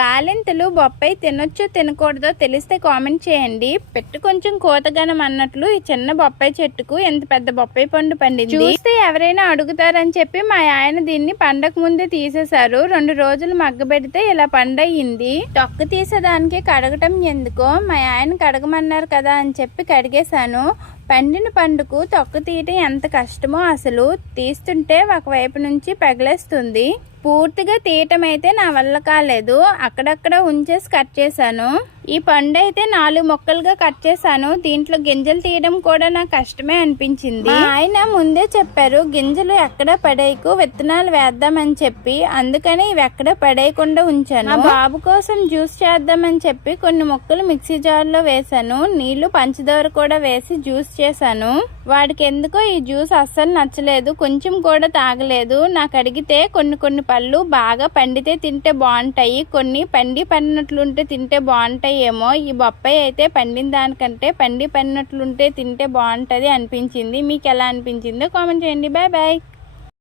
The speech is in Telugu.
బాలింతలు బొప్పాయి తినొచ్చో తినకూడదో తెలిస్తే కామెంట్ చేయండి. పెట్టు కొంచెం కోతగనం అన్నట్లు ఈ చిన్న బొప్పాయి చెట్టుకు ఎంత పెద్ద బొప్పాయి పండు పండింది. చూస్తే ఎవరైనా అడుగుతారని చెప్పి మా ఆయన దీన్ని పండగ ముందే తీసేశారు. 2 రోజులు మగ్గబెడితే ఇలా పండయింది. తొక్క తీసేదానికి కడగటం ఎందుకో మా ఆయన కడగమన్నారు కదా అని చెప్పి కడిగేశాను. పండిన పండుకు తొక్క తీయటం ఎంత కష్టమో అసలు. తీస్తుంటే ఒకవైపు నుంచి పగిలేస్తుంది. పూర్తిగా తీయటం అయితే నా వల్ల కాలేదు. అక్కడక్కడ ఉంచేసి కట్ చేశాను. ఈ పండు అయితే 4 ముక్కలుగా కట్ చేశాను. దీంట్లో గింజలు తీయడం కూడా నాకు కష్టమే అనిపించింది. ఆయన ముందే చెప్పారు గింజలు ఎక్కడ పడేయకు, విత్తనాలు వేద్దామని చెప్పి. అందుకని ఇవి ఎక్కడ పడేయకుండా ఉంచాను. మా బాబు కోసం జ్యూస్ చేద్దామని చెప్పి కొన్ని ముక్కలు మిక్సీ జార్ లో వేసాను. నీళ్లు పంచదార కూడా వేసి జ్యూస్ చేశాను. వాడికి ఎందుకో ఈ జ్యూస్ అస్సలు నచ్చలేదు, కొంచెం కూడా తాగలేదు. నాకు అడిగితే కొన్ని పళ్ళు బాగా పండితే తింటే బాగుంటాయి, కొన్ని పడినట్లుంటే తింటే బాగుంటాయి ఏమో. ఈ బొప్పాయి అయితే పండిన దానికంటే పడినట్లుంటే తింటే బాగుంటది అనిపించింది. మీకు ఎలా అనిపించిందో కామెంట్ చేయండి. Bye bye.